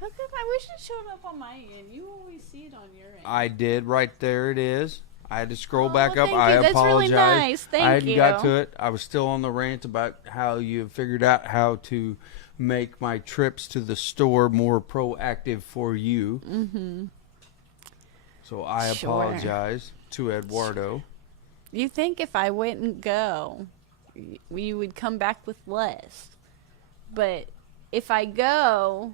How come I wish it showed up on my end? You always see it on your end. I did. Right there it is. I had to scroll back up. Thank you. I That's apologize. really nice. Thank I hadn't you. got to it. I was still on the rant about how you figured out how to make my trips to the store more proactive for you. Mm-hmm. So I apologize to Eduardo. You think if I wouldn't go, we would come back with less. But if I go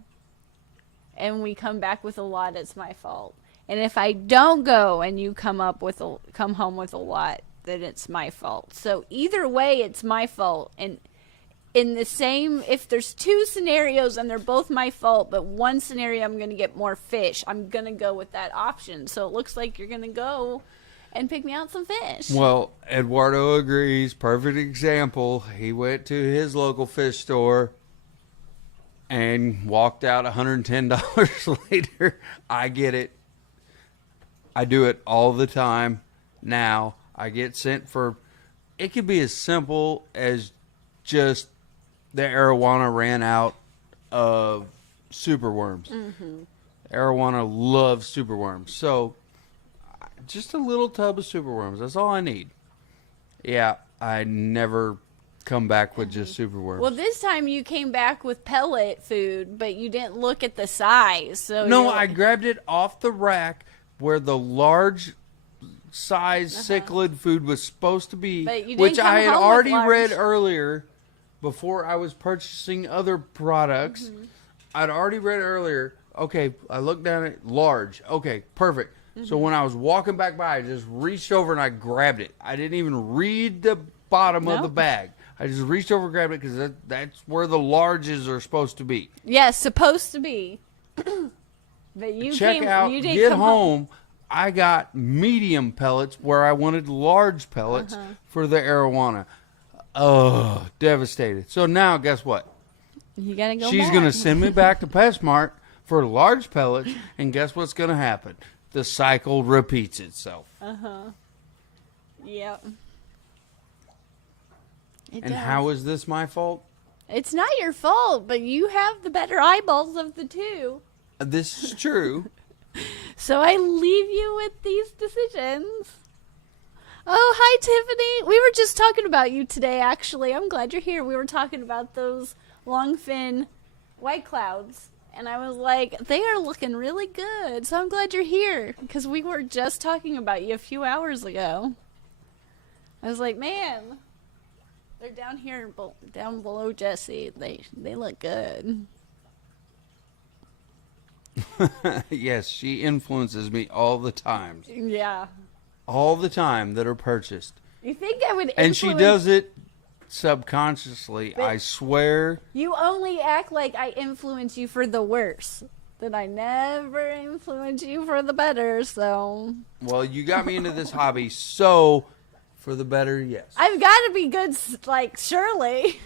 and we come back with a lot, it's my fault. And if I don't go and you come home with a lot, then it's my fault. So either way, it's my fault. And in the same, if there's 2 scenarios and they're both my fault, but one scenario I'm going to get more fish, I'm going to go with that option. So it looks like you're going to go and pick me out some fish. Well, Eduardo agrees. Perfect example. He went to his local fish store and walked out $110 later. I get it. I do it all the time now. I get sent for, it could be as simple as just the arowana ran out of superworms. Arowana loves superworms. So just a little tub of superworms. That's all I need. Yeah, I never come back with just superworms. Well, this time you came back with pellet food, but you didn't look at the size. So no, I grabbed it off the rack where the large size cichlid food was supposed to be, which I had already read earlier before I was purchasing other products. I'd already read earlier, okay, I looked down at large. Okay, perfect. So when I was walking back by, I just reached over and I grabbed it. I didn't even read the bottom of the bag. I just reached over and grabbed it because that's where the larges are supposed to be. Yes, supposed to be. But you get home. I got medium pellets where I wanted large pellets for the arowana. Oh, devastated. So now, guess what? You gotta go. She's going to send me back to PetSmart for large pellets, and guess what's going to happen? The cycle repeats itself. Yep. And how is this my fault? It's not your fault, but you have the better eyeballs of the 2. This is true. So I leave you with these decisions. Oh, hi, Tiffany. We were just talking about you today, actually. I'm glad you're here. We were talking about those longfin white clouds. And I was like, they are looking really good. So I'm glad you're here. Because we were just talking about you a few hours ago. I was like, man, they're down here, down below Jesse. They look good. Yes, she influences me all the time. Yeah. All the time that are purchased. You think I would influence... And she does it subconsciously, I swear. You only act like I influence you for the worse. That I never influence you for the better, so... Well, you got me into this hobby, so for the better, yes. I've got to be good, like, surely.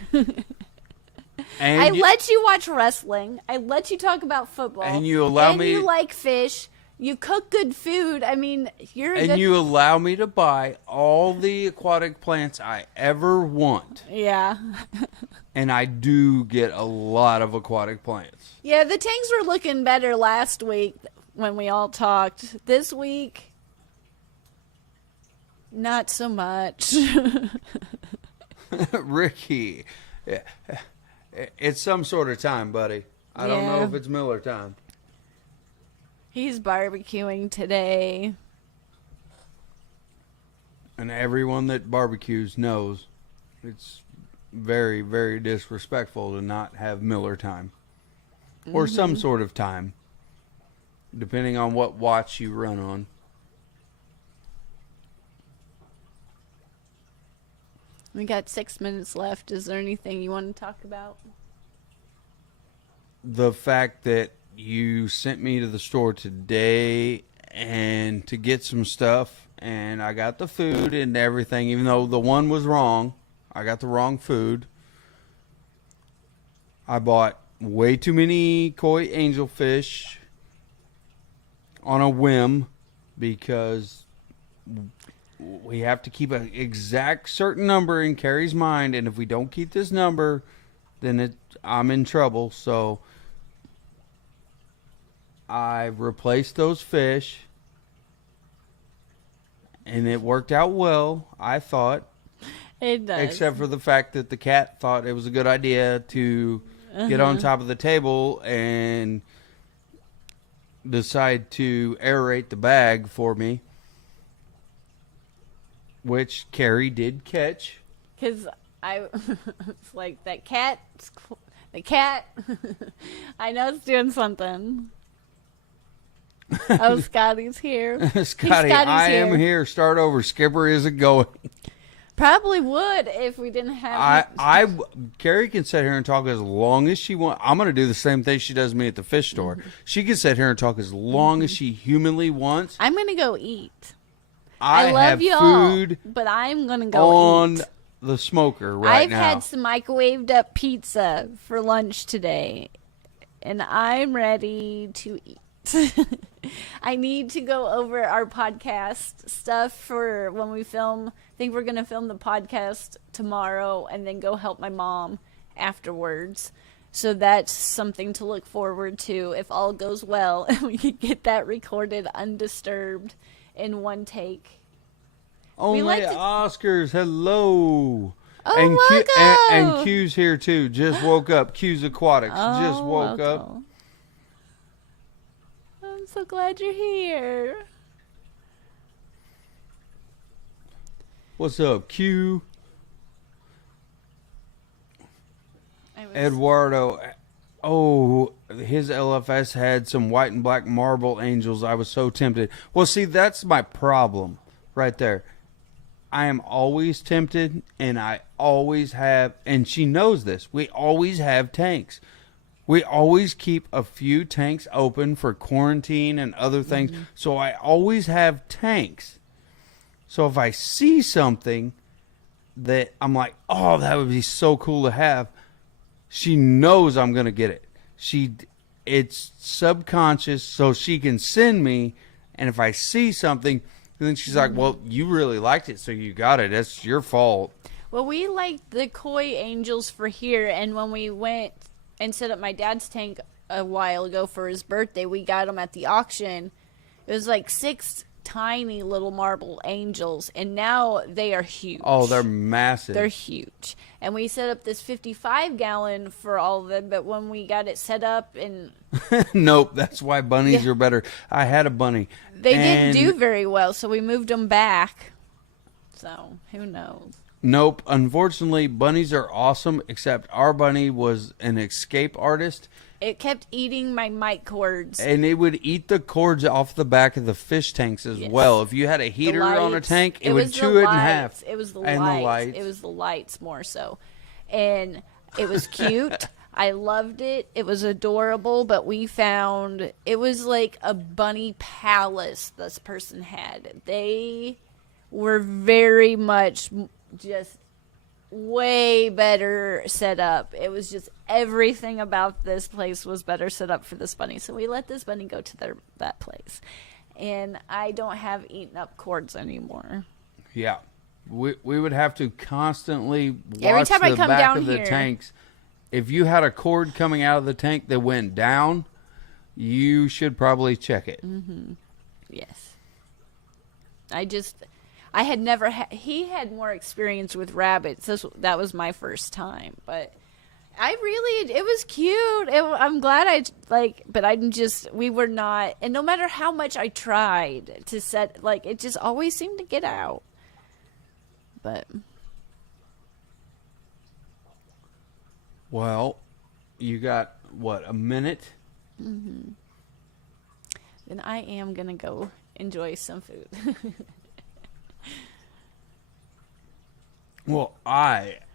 And I let you watch wrestling. I let you talk about football. And you allow me... And you like fish. You cook good food. I mean, you allow me to buy all the aquatic plants I ever want. Yeah. And I do get a lot of aquatic plants. Yeah, the tanks were looking better last week when we all talked. This week, not so much. Ricky, it's some sort of time, buddy. I don't know if it's Miller time. He's barbecuing today. And everyone that barbecues knows it's very, very disrespectful to not have Miller time. Or some sort of time. Depending on what watch you run on. We got 6 minutes left. Is there anything you want to talk about? The fact that you sent me to the store today and to get some stuff, and I got the food and everything, even though the one was wrong. I got the wrong food. I bought way too many koi angelfish on a whim because we have to keep an exact certain number in Kerri's mind, and if we don't keep this number, then I'm in trouble. So I replaced those fish, and it worked out well, I thought. It does. Except for the fact that the cat thought it was a good idea to get on top of the table and decide to aerate the bag for me, which Kerri did catch. Because it's like, the cat, I know it's doing something. Oh, Scotty's here. Scotty, I am here. Start over. Skipper isn't going. Probably would if we didn't have. Kerri can sit here and talk as long as she wants. I'm going to do the same thing she does me at the fish store. She can sit here and talk as long as she humanly wants. I'm going to go eat. I love have you food all, but I'm going to go on eat. the smoker right now. I've had some microwaved up pizza for lunch today, and I'm ready to eat. I need to go over our podcast stuff for when we film. I think we're going to film the podcast tomorrow and then go help my mom afterwards. So that's something to look forward to if all goes well and we can get that recorded undisturbed in one take. Only Oscars, hello. Oh, and Q's here too. Just woke up. Q's Aquatics. Just woke up. I'm so glad you're here. What's up, Q? Eduardo. Oh, his LFS had some white and black marble angels. I was so tempted. Well, see, that's my problem right there. I am always tempted, and I always have, and she knows this, we always have tanks. We always keep a few tanks open for quarantine and other things. Mm-hmm. So I always have tanks. So if I see something that I'm like, oh, that would be so cool to have, she knows I'm going to get it. It's subconscious, so she can send me, and if I see something, then she's like, well, you really liked it, so you got it. That's your fault. Well, we liked the koi angels for here, and when we went and set up my dad's tank a while ago for his birthday, we got them at the auction. It was like 6 tiny little marble angels, and now they are huge. Oh, they're massive. They're huge. And we set up this 55-gallon for all of them, but when we got it set up and... Nope, that's why bunnies are better. I had a bunny. They didn't do very well, so we moved them back. So, who knows? Nope. Unfortunately, bunnies are awesome, except our bunny was an escape artist. It kept eating my mic cords. And it would eat the cords off the back of the fish tanks as well. If you had a heater on a tank, it would chew it in half. It was the lights. It was the lights more so. And it was cute. I loved it. It was adorable, but we found it was like a bunny palace this person had. They were very much just way better set up. It was just everything about this place was better set up for this bunny. So we let this bunny go to that place. And I don't have eaten up cords anymore. Yeah. We would have to constantly watch every time I the come back down of the here, tanks. If you had a cord coming out of the tank that went down, you should probably check it. Mm-hmm. Yes. I had never he had more experience with rabbits. That was my first time, but it was cute. I'm glad but we were not, and no matter how much I tried to set, it just always seemed to get out. But Well, you got, what, a minute? Mm-hmm. Then I am going to go enjoy some food. Well,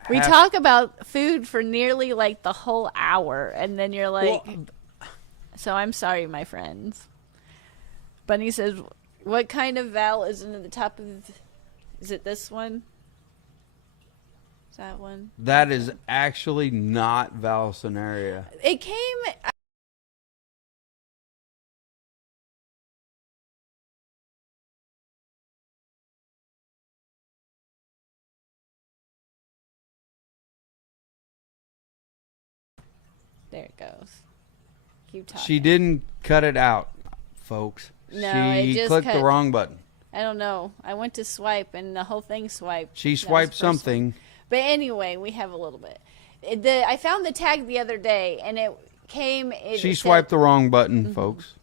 we talk about food for nearly like the whole hour, and then you're like, so I'm sorry, my friends. Bunny says, what kind of vowel is in the top of, is it this one? Is that one? That is actually not Valsinaria. It came... There it goes. Keep talking. She didn't cut it out, folks. No, she it just clicked the wrong button. I don't know. I went to swipe and the whole thing swiped. She swiped something. One. But anyway, we have a little bit. I found the tag the other day and it came. She swiped the wrong button, folks.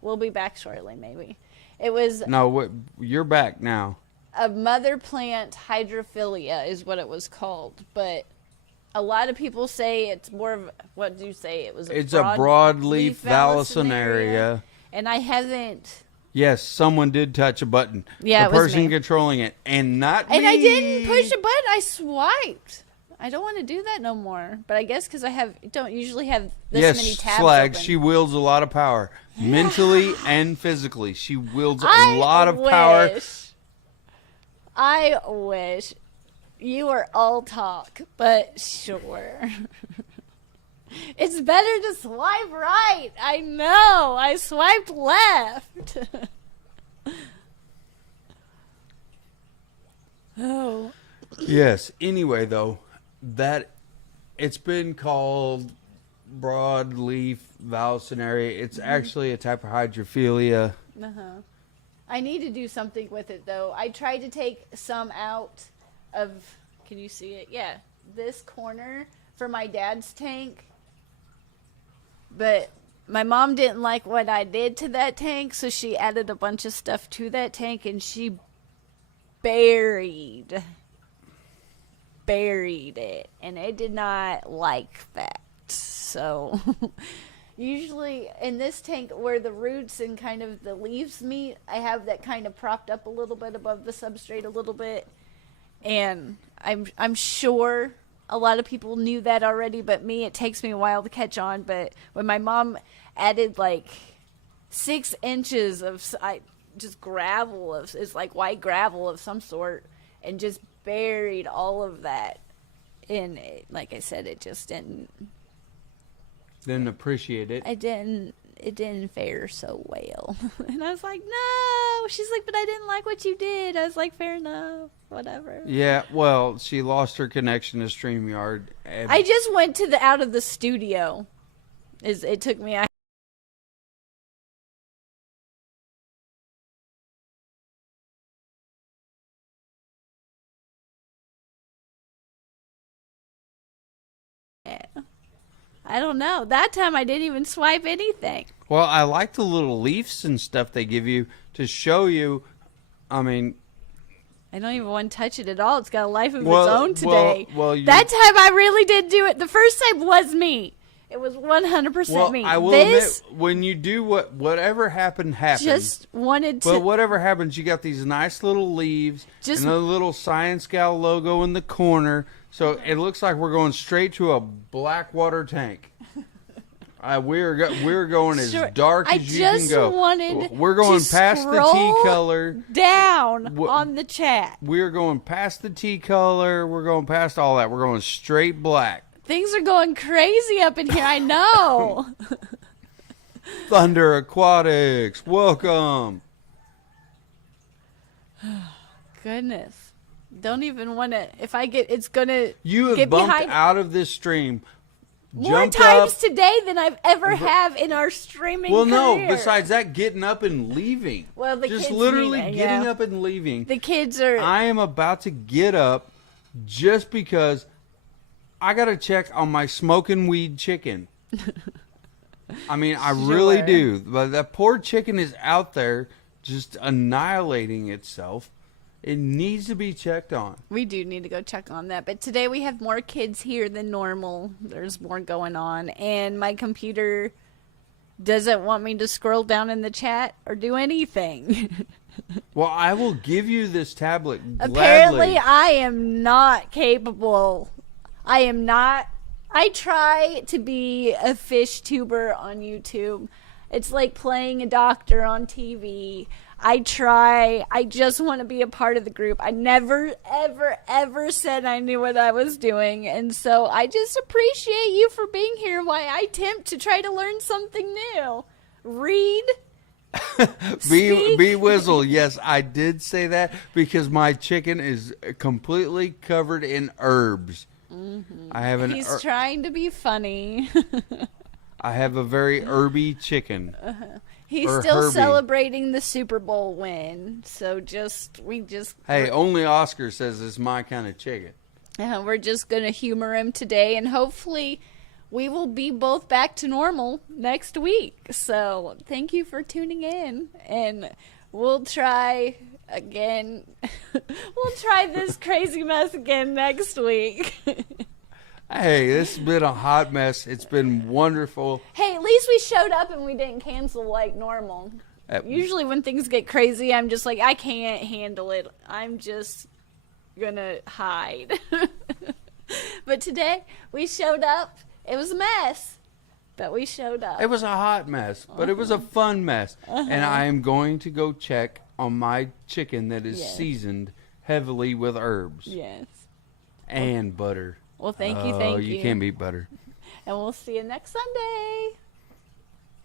We'll be back shortly, maybe. It was. No, you're back now. A mother plant hydrophilia is what it was called, but a lot of people say it's more of, what do you say? It's a broadleaf Valsinaria. And I haven't. Yes, someone did touch a button. Yeah, the it was person me. controlling it, and not me. And I didn't push a button. I swiped. I don't want to do that no more. But I guess because don't usually have this many tabs Slag, open. she wields a lot of power. Mentally and physically. She wields a lot of power. I wish. You are all talk, but sure. It's better to swipe right. I know. I swiped left. Oh. Yes. Anyway, though, it's been called broadleaf Valsinaria. It's actually a type of hydrophilia. Uh-huh. I need to do something with it, though. I tried to take some out of, can you see it? Yeah, this corner for my dad's tank. But my mom didn't like what I did to that tank, so she added a bunch of stuff to that tank, and she buried it, and it did not like that. So usually in this tank where the roots and kind of the leaves meet, I have that kind of propped up a little bit above the substrate a little bit, and I'm sure a lot of people knew that already, but it takes me a while to catch on. But when my mom added like 6 inches of just gravel, it's like white gravel of some sort, and just buried all of that in it, like I said, it just didn't appreciate it. It didn't fare so well. And I was like, no. She's like, but I didn't like what you did. I was like, fair enough, whatever. Yeah, well, she lost her connection to StreamYard. I just went out of the studio. It took me. I don't know. That time I didn't even swipe anything. Well, I like the little leaves and stuff they give you to show you. I mean, I don't even want to touch it at all. It's got a life of its own today. That time I really did do it. The first time was me. It was 100% me. I will admit, when you do whatever happened. Just wanted to. But whatever happens, you got these nice little leaves and a little Science Gal logo in the corner. So it looks like we're going straight to a Blackwater tank. We're going as dark as you can go. We're going past the tea color. Down on the chat. We're going past the tea color. We're going past all that. We're going straight black. Things are going crazy up in here. I know. Thunder Aquatics, welcome. Goodness. Don't even want to. If I get, it's going to. You have bumped out of this stream. More times today than I've ever have in our streaming career. No, besides that, getting up and leaving. Well, the just kids literally getting up and leaving. The kids are. I am about to get up just because I got to check on my smoking weed chicken. I mean, I really do. But that poor chicken is out there just annihilating itself. It needs to be checked on. We do need to go check on that. But today we have more kids here than normal. There's more going on. And my computer doesn't want me to scroll down in the chat or do anything. Well, I will give you this tablet gladly. Apparently, I am not capable. I am not. I try to be a fish tuber on YouTube. It's like playing a doctor on TV. I try. I just want to be a part of the group. I never, ever, ever said I knew what I was doing. And so I just appreciate you for being here while I attempt to try to learn something new. Read. Be Whizzle. Yes, I did say that because my chicken is completely covered in herbs. Mm-hmm. I have He's trying to be funny. I have a very herby chicken. He's still celebrating the Super Bowl win. So Hey, only Oscar says it's my kind of chicken. We're just going to humor him today, and hopefully we will be both back to normal next week. So thank you for tuning in, and we'll try again. We'll try this crazy mess again next week. Hey, this has been a hot mess. It's been wonderful. Hey, at least we showed up and we didn't cancel like normal. Usually when things get crazy, I'm just like, I can't handle it. I'm just gonna hide. But today, we showed up. It was a mess, but we showed up. It was a hot mess, but it was a fun mess. And I am going to go check on my chicken that is seasoned heavily with herbs. Yes. And butter. Well, thank you. Oh, you can't beat butter. And we'll see you next Sunday.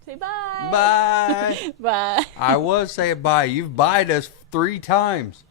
Say bye. Bye. Bye. I was saying bye. You've buyed us 3 times.